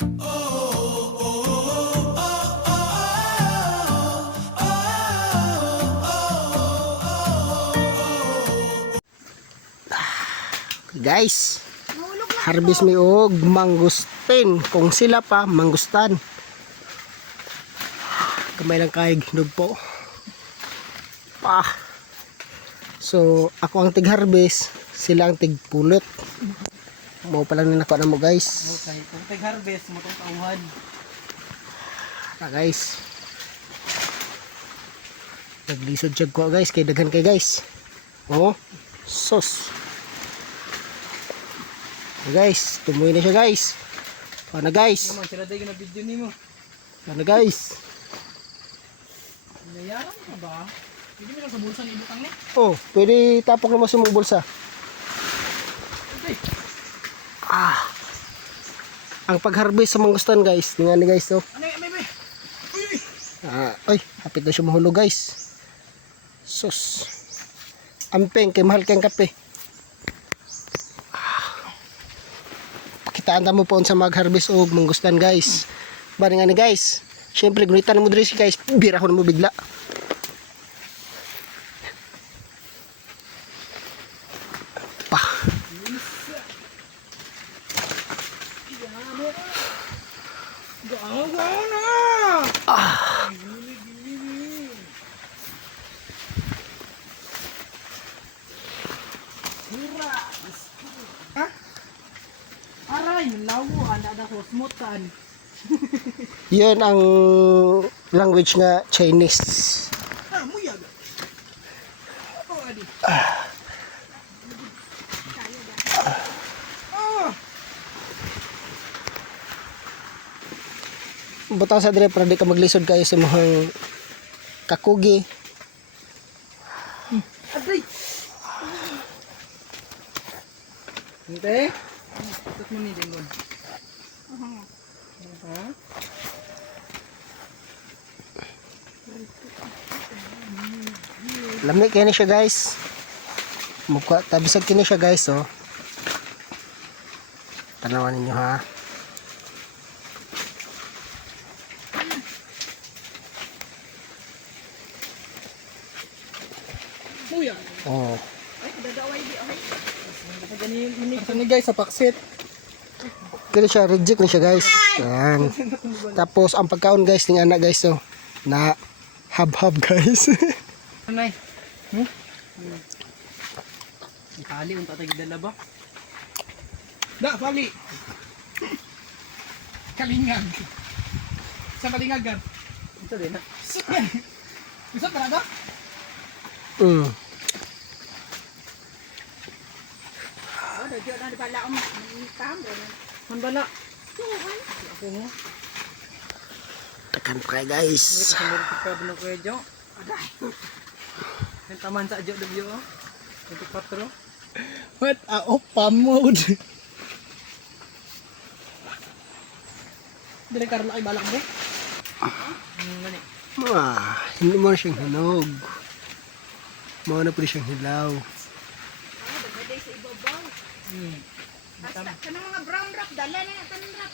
Guys, harvest mi og mangustin. Kung sila pa mangustan. Kamay lang kay hinog po. So ako ang tig-harvest, sila ang tig-pulot. Mo pa lang nako na mo guys. Okay, kung tig-harvest mo tong tauhan. Guys. Naglisod siya ko guys, kay daghan kay guys. Oh, sos. Guys, tumuwi na siya guys. Paano guys? Naman sila day na video nimo. Paano guys? Nayaran ka ba? Hindi mo lang sa bulsa ni ibutang ni. Oh, pwede tapok naman sa mong bulsa. Okay. Ang pag-harvest sa mangustan guys, nga ni guys oh. Ano may may. Ay, hapit na siya mahulog guys. Sus. Ampeng kay mahal kayong kape. Pakitaan mo po sa mag-harvest og mangustan guys. Bari nga ni guys. Syempre gunitan mo diri si guys, birahon mo bigla. Aray, lawo ana da hosmutan. Yun ang language nga Chinese. Muyag. Oh, adi. Butang sa dire para di ka maglisod kayo sa mga kakugi. Aday. Hintay. Tut mo ni Dinggon. Lami kaya ni siya guys. Mukha tabisag kini siya guys oh. Tanawan ninyo ha. Muyag. Oh. Ay, dadaway di okay. Ito ni guys sa paksit. Kini siya reject ni siya guys. Yan. Tapos ang pagkaon guys ning anak guys oh. Na hab-hab guys. Anay. Kali unta tag dala ba? Da, pali. Kalingag. Sa kalingagan. Ito din na. Bisa pa na? Oh, dagyo na bala om tam ron. Man bala. Ako mo. Tekan pa kayo guys. Ka beno ko jo. Aday. Taman sa jo dagyo. 24. What a opa mode. Dire karon ay balak mo. Ngani. Hindi mo siyang hinog. Mao na po siyang hilaw. Dagday sa ibabaw. Basta kanang mga brown wrap dala na tanong wrap.